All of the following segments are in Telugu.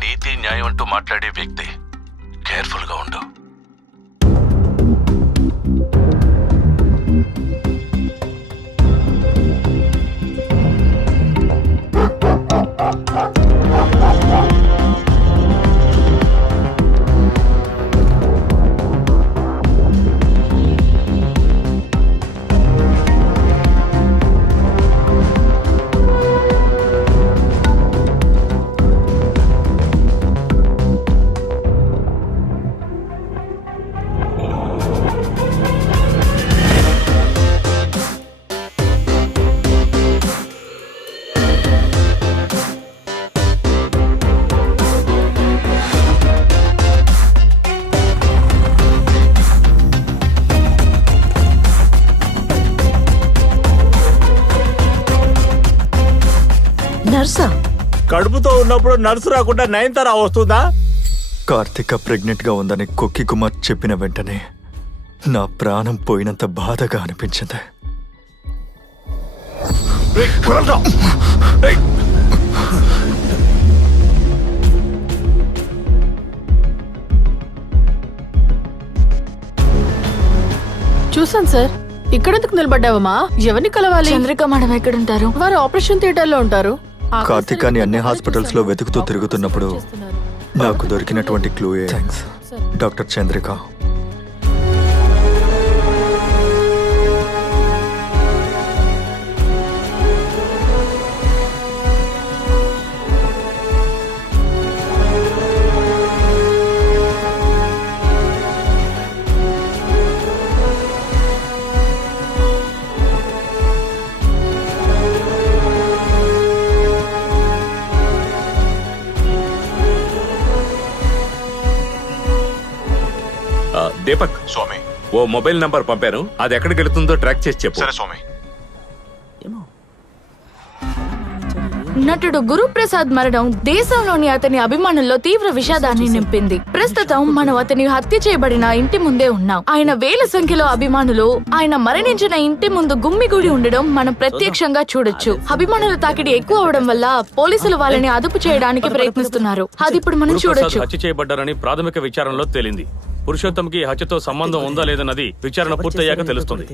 నీతి న్యాయం అంటూ మాట్లాడే వ్యక్తి. కేర్ఫుల్ గా ఉండు. నర్సా? కడుపుతో ఉన్నప్పుడు నర్సు రాకుండా నయనతార వస్తుందా? కార్తిక ప్రెగ్నెంట్ గా ఉందని కొక్కి కుమార్ చెప్పిన వెంటనే నా ప్రాణం పోయినంత బాధగా అనిపించింది. చూసాను సార్. ఇక్కడెందుకు నిలబడ్డావమ్మా? ఎవరిని కలవాలి? చంద్రిక మేడం ఎక్కడుంటారు? వారు ఆపరేషన్ థియేటర్ లో ఉంటారు. కార్తికాని అన్ని హాస్పిటల్స్ లో వెతుకుతూ తిరుగుతున్నప్పుడు నాకు దొరికినటువంటి క్లూయే డాక్టర్ చంద్రిక. దీపక్, స్వామి, ఓ మొబైల్ నంబర్ పంపాను, అది ఎక్కడికి వెళుతుందో ట్రాక్ చేసి చెప్పు. సరే స్వామి. నటుడు గురుప్రసాద్ మరణం దేశంలోని అతని అభిమానుల్లో తీవ్ర విషాదాన్ని నింపింది. ప్రస్తుతం మనం అతని హత్య చేయబడిన ఇంటి ముందే ఉన్నాం. ఆయన వేల సంఖ్యలో అభిమానులు ఆయన మరణించిన ఇంటి ముందు గుమ్మిగూడి ఉండడం మనం ప్రత్యక్షంగా చూడొచ్చు. అభిమానుల తాకిడి ఎక్కువ అవడం వల్ల పోలీసులు వాళ్ళని అదుపు చేయడానికి ప్రయత్నిస్తున్నారు. అది ఇప్పుడు మనం చూడొచ్చు. హత్య చేయబడ్డారని ప్రాథమిక విచారణలో తేలింది. పురుషోత్తంకి హత్యతో సంబంధం ఉందా లేదన్నది విచారణ పూర్తయ్యాక తెలుస్తుంది.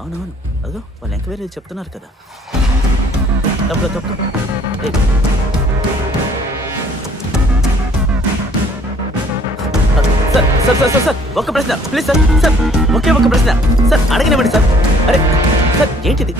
అవునవును, అదో వాళ్ళు ఎంక్వైరీ చెప్తున్నారు కదా. Sir sir sir sir sir ఒక్క ప్రశ్న ప్లీజ్ సార్. సార్ ఒకే ఒక్క ప్రశ్న సార్, అడగనివ్వండి సార్. అరే సార్ ఏంటిది?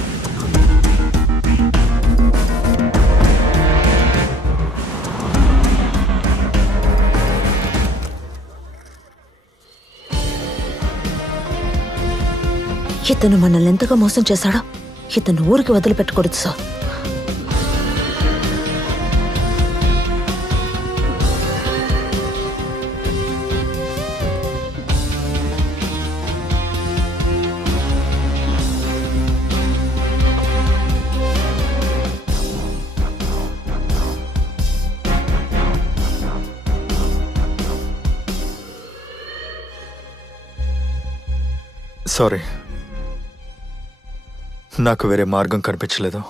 ఇతను మనల్ని ఎంతగా మోసం చేశాడో ఇతను ఊరికి వదిలిపెట్టకూడదు సార్. సారీ, నాకు వేరే మార్గం కనిపించలేదు.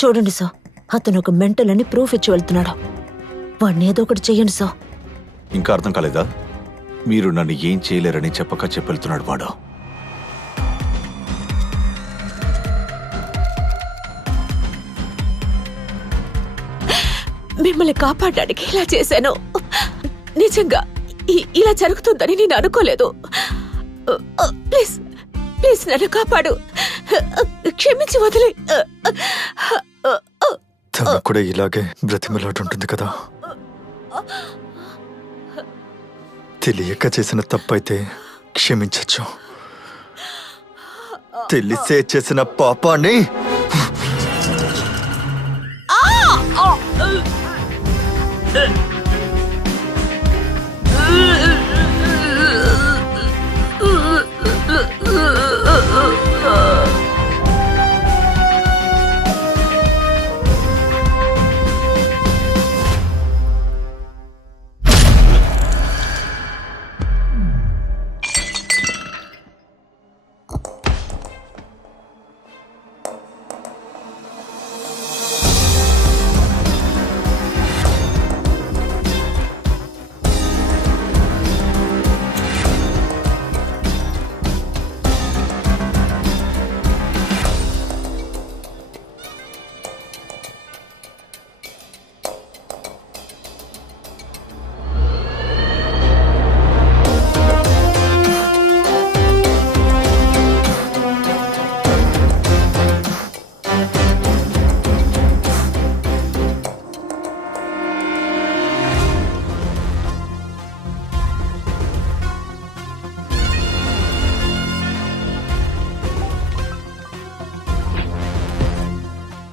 చూడండి సార్, అతను ఒక మెంటల్ అని ప్రూఫ్ ఇచ్చి వెళ్తున్నాడు. వాడిని ఏదో ఒకటి చెయ్యండి సార్. ఇంకా అర్థం కాలేదా? మీరు నన్ను ఏం చేయలేరని చెప్పక చెప్పెళ్తున్నాడు వాడు. మిమ్మల్ని కాపాడడానికి ఇలా చేశాను. నిజంగా ఇలా జరుగుతుందని నేను అనుకోలేదు. ప్లీజ్ ప్లీజ్ నన్ను కాపాడు, క్షమించి వదిలే. తను కూడా ఇలాగే బ్రతిమలాడుంటుంది కదా. తెలియక చేసిన తప్పైతే క్షమించచ్చు, తెలిసే చేసిన పాపాన్ని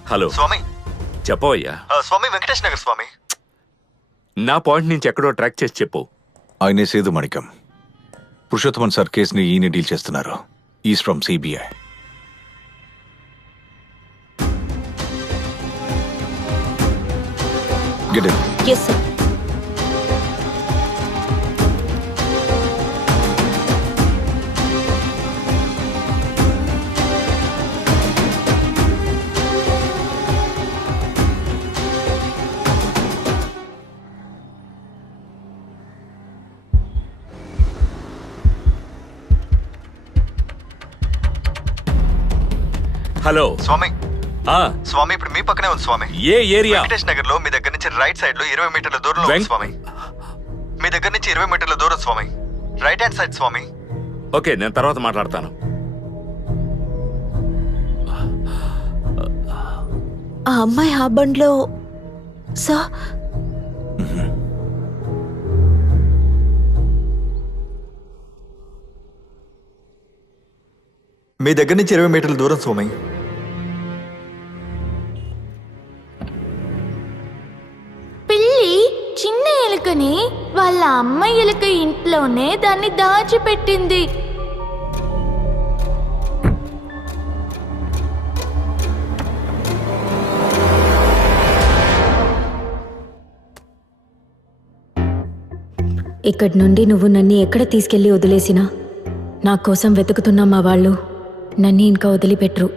హలో స్వామి చెప్పవయ్యా. స్వామి వెంకటేష్ నగర్ స్వామి. నా పాయింట్ నుంచి ఎక్కడో ట్రాక్ చేసి చెప్పు. ఆయనే సేదు మాణిక్యం. పురుషోత్తమన్ సార్ కేసుని ఈయన డీల్ చేస్తున్నారు. Is from CBI. Get in. Yes sir. Hello స్వామి ఆ, స్వామి ఇప్పుడు మీ పక్కనే ఉంది స్వామి. ఏ ఏరియా? వెంకటేష్ నగర్ లో మీ దగ్గర నుంచి రైట్ సైడ్ లో 20 మీటర్ల దూరంలో ఉంది స్వామి. మీ దగ్గర నుంచి 20 మీటర్ల దూరం స్వామి. రైట్ హ్యాండ్ సైడ్ స్వామి. ఓకే, నేను తర్వాత మాట్లాడతాను. ఆ అమ్మాయి ఆ బండ్లో సార్. మీ దగ్గర నుంచి 20 మీటర్ల దూరం స్వామి. పిల్లి చిన్న ఎలుకని వాళ్ళ అమ్మ ఎలుక ఇంట్లోనే దాన్ని దాచిపెట్టింది. ఇక్కడి నుండి నువ్వు నన్ను ఎక్కడ తీసుకెళ్లి వదిలేసినా నా కోసం వెతుకుతున్న మా వాళ్ళు నన్ను ఇంకా వదిలిపెట్టరు.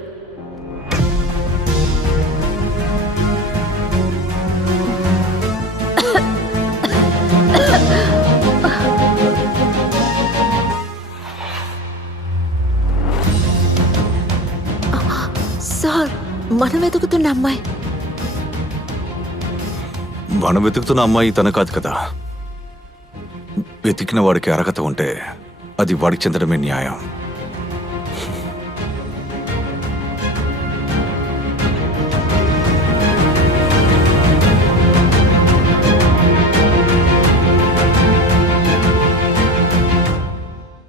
సార్ మనం వెతుకుతున్న అమ్మాయి. మనం వెతుకుతున్న అమ్మాయి తన కాదు కదా. వెతికిన వాడికి అర్హత ఉంటే అది వాడికి చెందడమే న్యాయం.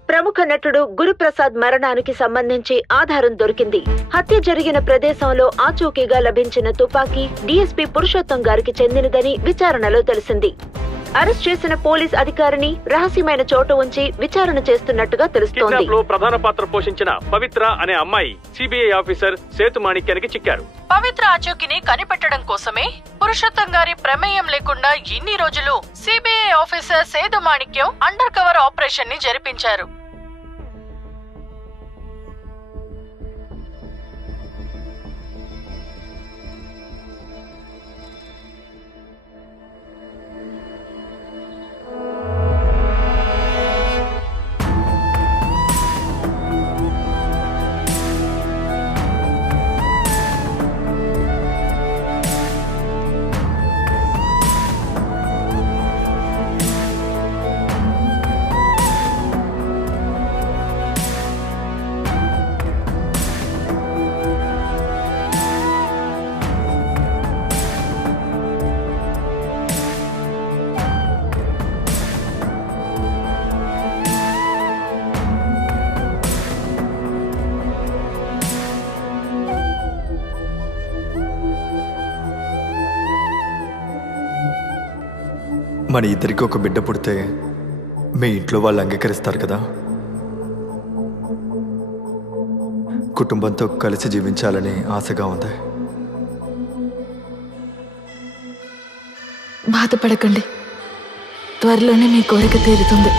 ప్రముఖ నటుడు గురుప్రసాద్ మరణానికి సంబంధించి ఆధారం దొరికింది. హత్య జరిగిన ప్రదేశంలో ఆచూకీగా లభించిన తుపాకీ డీఎస్పీ పురుషోత్తం గారికి చెందినదని విచారణలో తెలిసింది. అరెస్ట్ చేసిన పోలీస్ అధికారిని రహస్యమైన చోట ఉంచి విచారణ చేస్తున్నట్టుగా తెలుస్తోంది. కిడ్నాప్ లో ప్రధాన పాత్ర పోషించిన పవిత్ర అనే అమ్మాయి సిబిఐ ఆఫీసర్ సేతు మాణిక్యానికి చిక్కారు. పవిత్ర ఆచూకీని కనిపెట్టడం కోసమే పురుషోత్తం గారి ప్రమేయం లేకుండా ఇన్ని రోజులు సిబిఐ ఆఫీసర్ సేదు మాణిక్యం అండర్ కవర్ ఆపరేషన్ ని జరిపించారు. మన ఇద్దరికి ఒక బిడ్డ పుడితే మీ ఇంట్లో వాళ్ళు అంగీకరిస్తారు కదా. కుటుంబంతో కలిసి జీవించాలని ఆశగా ఉంది. బాధపడకండి, త్వరలోనే మీ కోరిక తీరుతుంది.